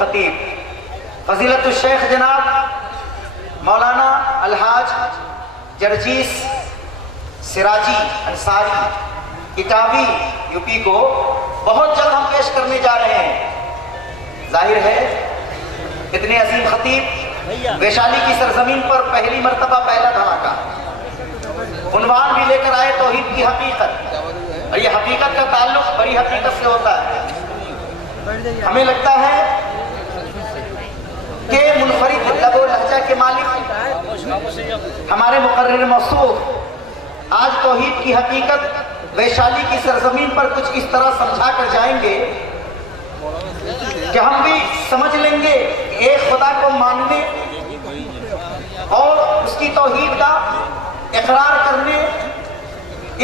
خطیب فضیلت الشیخ جناب مولانا الحاج جرجیس سراجی انصاری اٹاوی یو پی کو بہت جلد ہم پیش کرنے جا رہے ہیں۔ ظاہر ہے اتنے عظیم خطیب ویشالی کی سرزمین پر پہلی مرتبہ پہلا دھماکہ، عنوان بھی لے کر آئے توحید کی حقیقت، اور یہ حقیقت کا تعلق بڑی حقیقت سے ہوتا ہے۔ ہمیں لگتا ہے کہ منفرد لب و لہجہ کے مالک ہمارے مقرر موصوف آج توحید کی حقیقت ویشالی کی سرزمین پر کچھ اس طرح سمجھا کر جائیں گے کہ ہم بھی سمجھ لیں گے کہ ایک خدا کو ماننے اور اس کی توحید کا اقرار کرنے،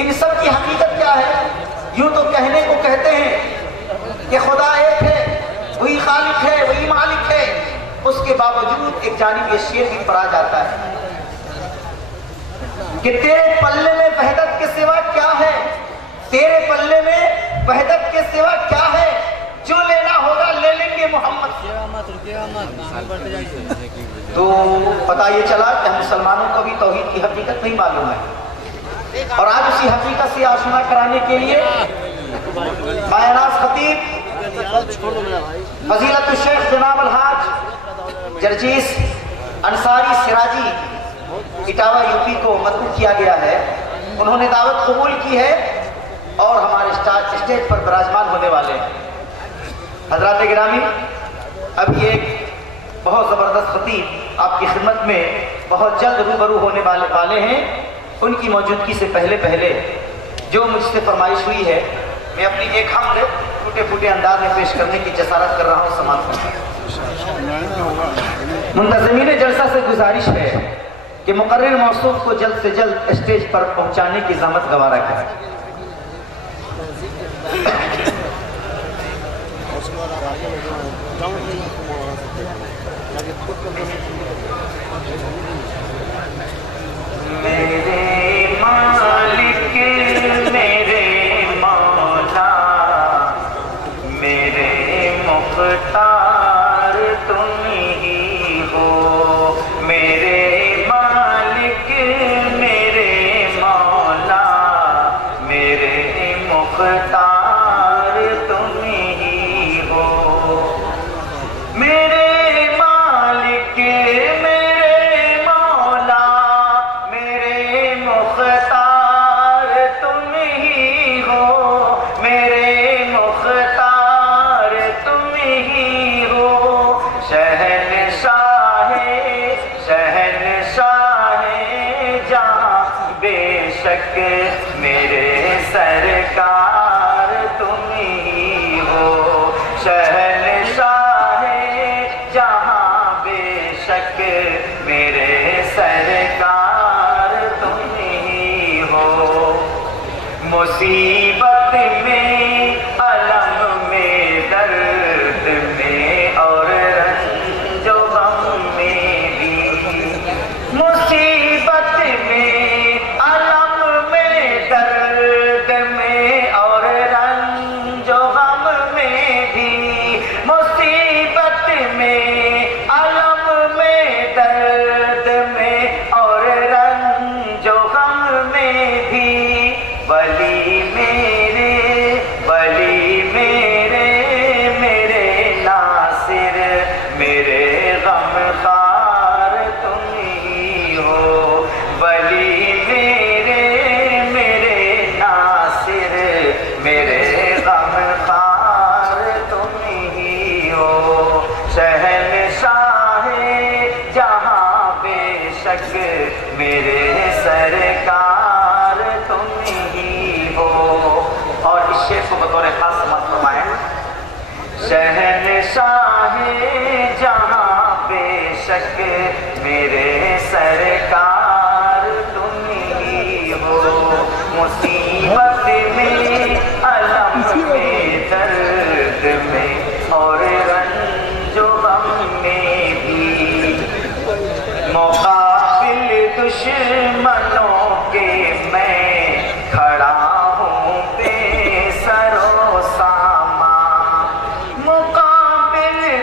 ان سب کی حقیقت کیا ہے۔ یوں تو کہنے کو کہتے ہیں کہ خدا ایک ہے، وہی خالق ہے، وہی مالک ہے، اس کے باوجود ایک جانب یہ شعر بھی پڑھا جاتا ہے کہ تیرے پلے میں وحدت کے سوا کیا ہے، تیرے پلے میں وحدت کے سوا کیا ہے، جو لینا ہوگا لے لیں گے محمد۔ تو پتہ یہ چلا کہ ہم مسلمانوں کو بھی توحید کی حقیقت نہیں معلوم ہے، اور آج اسی حقیقت سے آشنا کرانے کے لیے مایاناز خطیب فضیلت الشیخ جناب الحاج جرجیس انصاری سراجی اٹاوہ یو پی کو مدعو کیا گیا ہے۔ انہوں نے دعوت قبول کی ہے اور ہمارے اسٹیج پر براجمان ہونے والے ہیں۔ حضرات گرامی، اب یہ ایک بہت زبردست خطیب آپ کی خدمت میں بہت جلد روبرو ہونے والے ہیں۔ ان کی موجودگی سے پہلے جو مجھ سے فرمائش ہوئی ہے، میں اپنی ایک حمد ٹوٹے پھوٹے انداز میں پیش کرنے کی جسارت کر رہا ہوں۔ سماعت فرمائیں۔ منتظمین جلسہ سے گزارش ہے کہ مقرر موصوف کو جلد سے جلد اسٹیج پر پہنچانے کی زحمت گوارا کریں۔ میرے مالک میرے مولا میرے مختار تم ہی ہو، میرے مالک میرے مولا میرے مختار تم ہی ہو، میرے مالک میرے مولا میرے مختار تم ہی ہو، میرے مختار تم ہی ہو، شہنشاہ جہاں بے شک میرے سرکار تم ہی ہو، شہنشاہ جہاں بے شک میرے سرکار تم ہی ہو، مصیبت میں علم میں درد میں اور رنج و غم میں بھی، مصیبت میں علم میں درد میں اور رنج و غم میں بھی، مصیبت میں علم میں درد میں اور رنج و غم میں بھی، ولی میرے میرے ناصر میرے غم خار تم ہی ہو، ولی میرے ناصر میرے غم خار تم ہی ہو، شہنشاہ جہاں بے شک میرے سرکار تم ہی ہو۔ اور اس شعر کو بطور خاص سماعت فرمائیں۔ شہنشاہ جہاں بے شک میرے سرکار تم ہی ہو، مصیبت میں علم میں درد میں اور رنج و غم میں بھی، مقابل دشمنوں کے میں کھڑا ہوں بے سر و سامان، مقابل